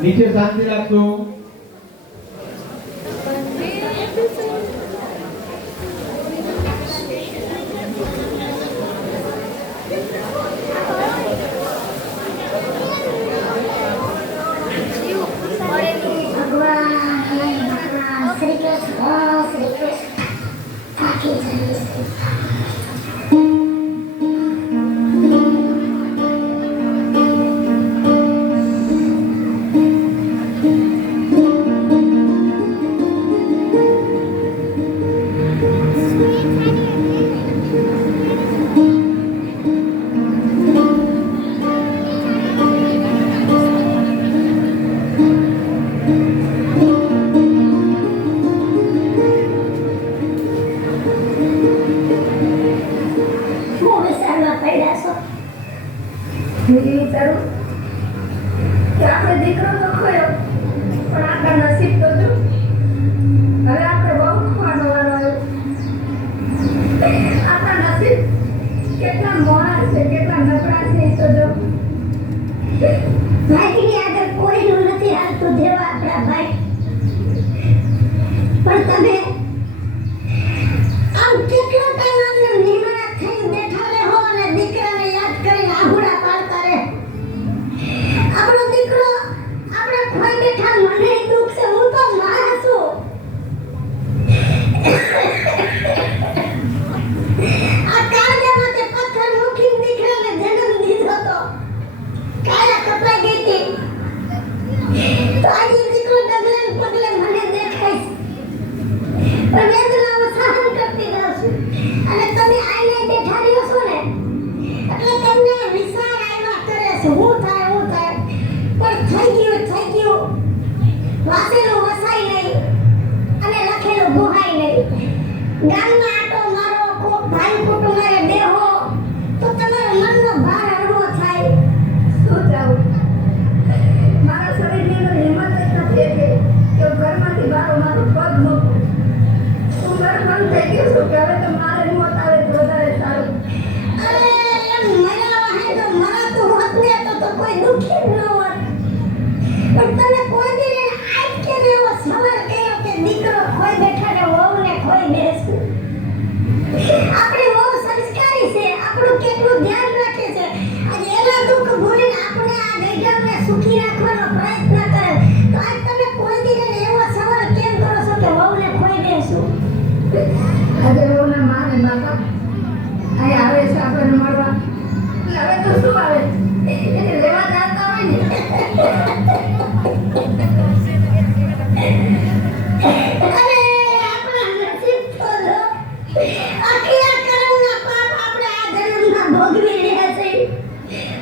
નીચે શાંતિ રાખજો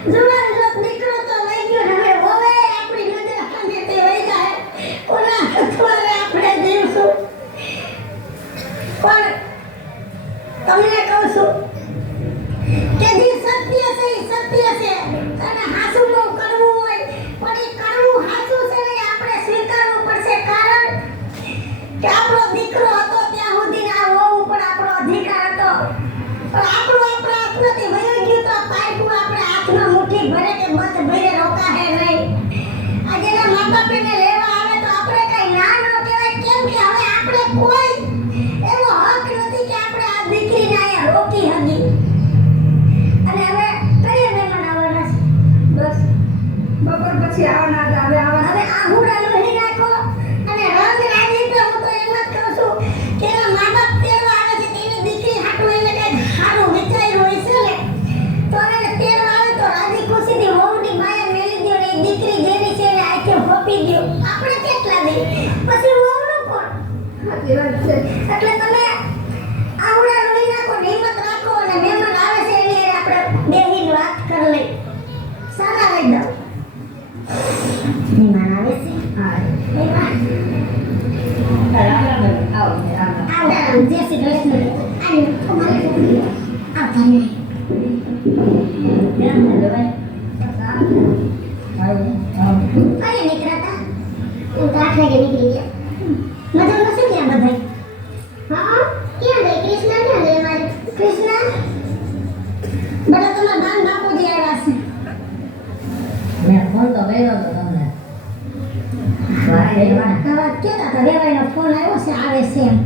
Giường. પછી આવા ના આવે આવા હવે આ ડાલો હે નાખો જય શ્રી કૃષ્ણ આ ભાઈ અરે નીકળાતા હું તો મજામાં શું ક્યાં બધા હા ક્યાં ગઈ કૃષ્ણ ક્યાં ગઈ તમારા દાન બાપુજી આવ્યા છે ફોન તો કર્યો હતો તમને વાત કેતા હતા ફોન આવ્યો છે, આવે છે એમ.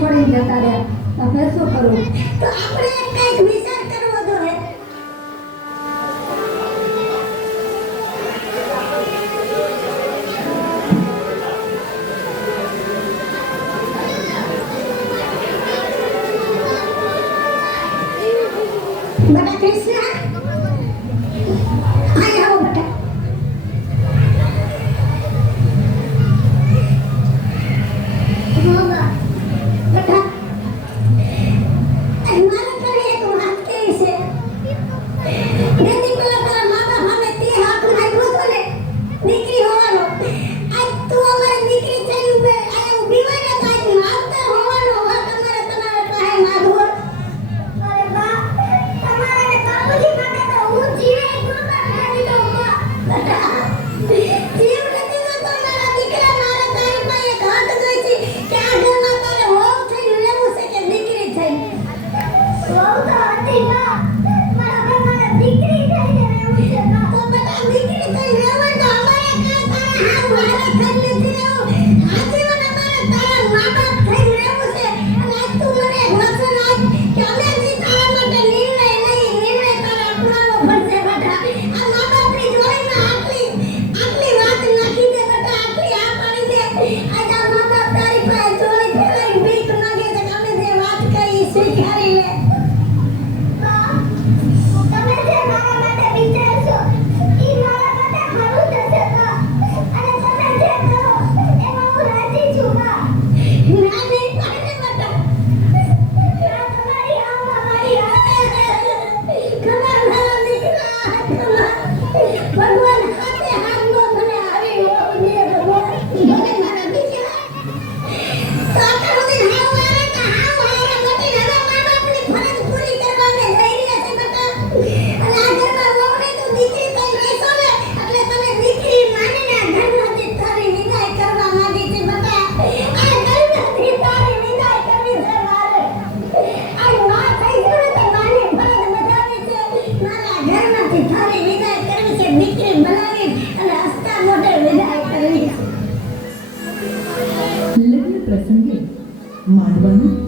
છોડીને જતા રહ્યા. હવે શું કરવું? તો આપણે Marwan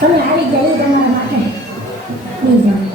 તમે આવી જાય એ તમારા માટે. બીજા.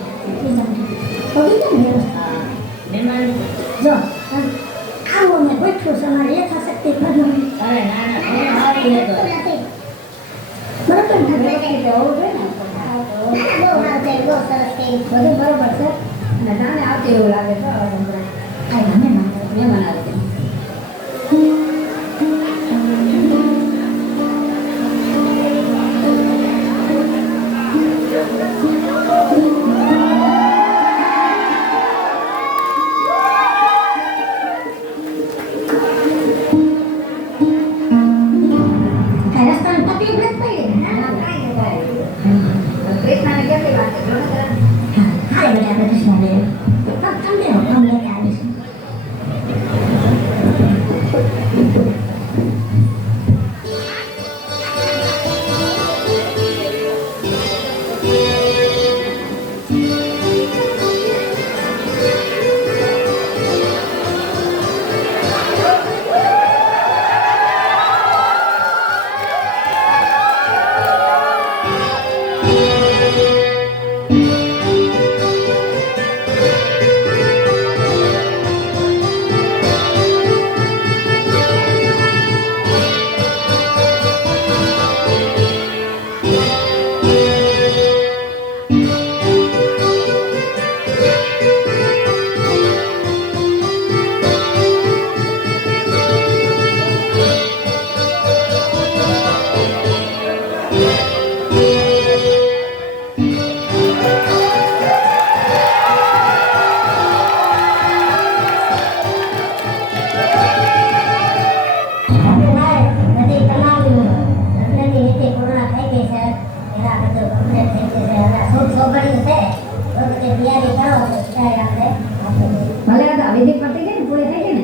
ભલે હતા વિધિ પતી ગઈ ને પૂરી થઈ ગઈ ને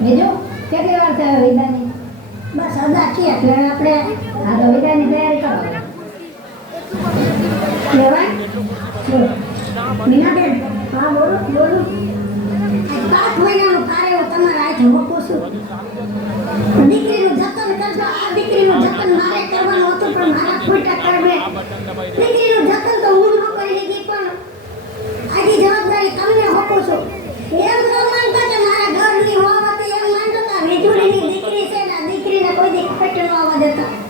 બીજું કેટલી વાર થયો વિધાની બસ અદા છીએ એટલે આપણે આ તો વિધાની તૈયારી કરો કહેવાય મીનાબેન હા બોલો બોલો પાંચ મહિનાનું કાર્ય તમારે આજે મૂકું છું દીકરીનું જતન કરજો આ દીકરીનું જતન મારે કરવાનું હતું પણ મારા ખોટા કરવે દીકરીનું જતન તો હું છું? એમ ન માનતો કે મારા ઘરની હોવા તો એમ માનતો. કે વિજુલીની દીકરી છે ને દીકરીને કોઈ દી ખટ ન આવવા દેતા.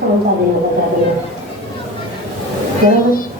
看一下你们的改变。好了。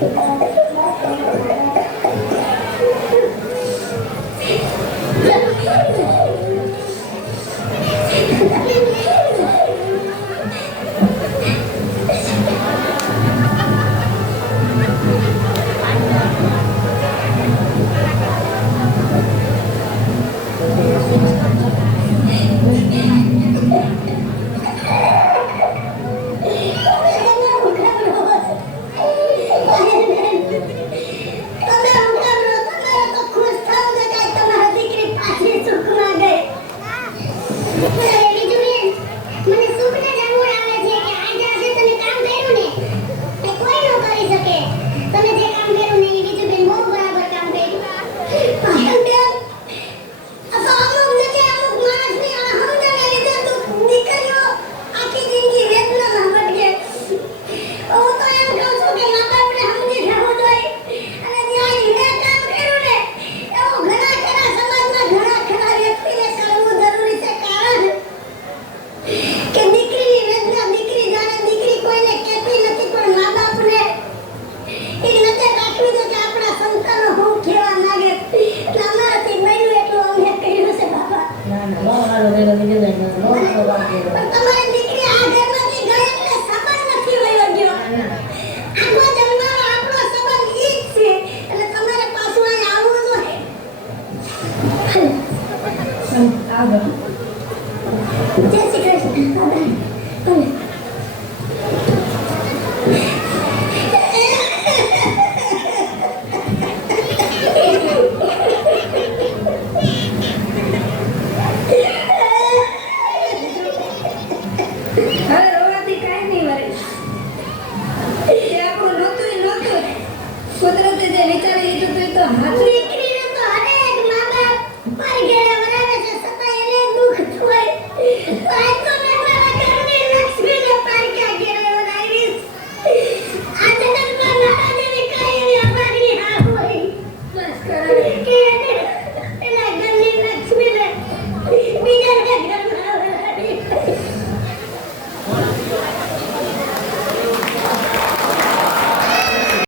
Thank you. Ôi.